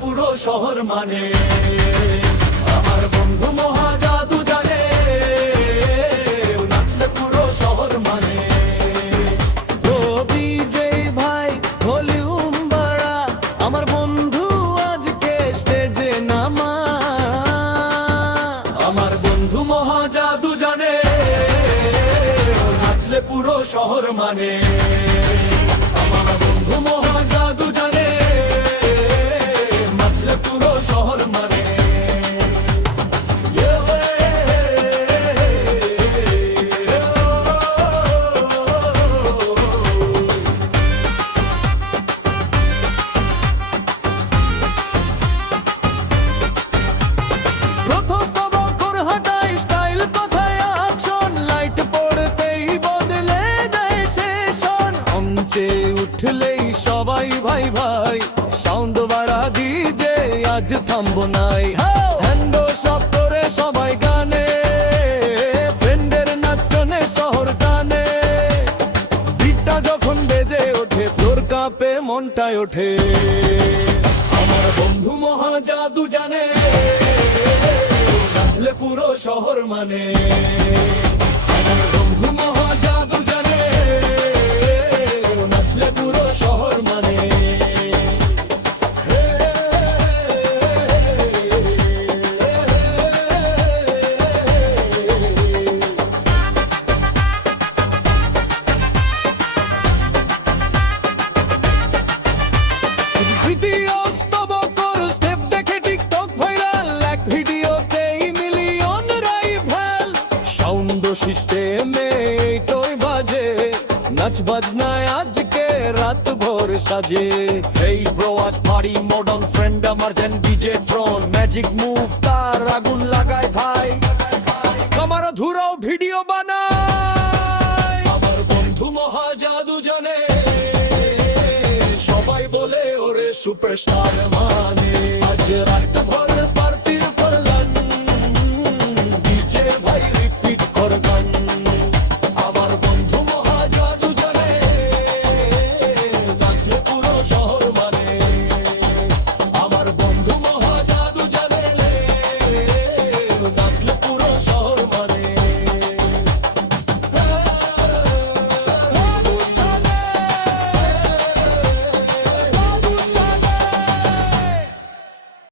পুরো শহর মানে। আমার বন্ধু মহা জাদু জানে নাচলে পুরো শহর মানে। ভাই, ভলিউম বাড়া, আমার বন্ধু আজকে স্টেজে নামা। আমার বন্ধু মহা জাদু জানে নাচলে পুরো শহর মানে। আমার বন্ধু মহা জাদু দেয় সেশন মঞ্চে উঠলেই সবাই ভাই ভাই। আজ থামবো নাই। হ্যান্ড সব করে সবাই গানে। ফ্রেন্ডের নাচনে শহর টানে। বিটটা যখন বেজে ওঠে ফ্লোর কাঁপে মনটায় ওঠে। আমার বন্ধু মহা জাদু জানে, নাচলে পুরো শহর মানে। সিস্টেমে এইটই বাজে। নাচ বাজনায় আজকে রাত ভোর সাজে। এই ব্রো আজ পারি মডার্ন ফ্রেন্ড আমার যেন ডিজে ট্রন ম্যাজিক মুভ তার আগুন লাগায় ভাই। আমার ধুরাও ভিডিও বানায়। আমার বন্ধু মহা জাদু জানে। সবাই বলে, ওরে সুপারস্টার মানে। আজ রাত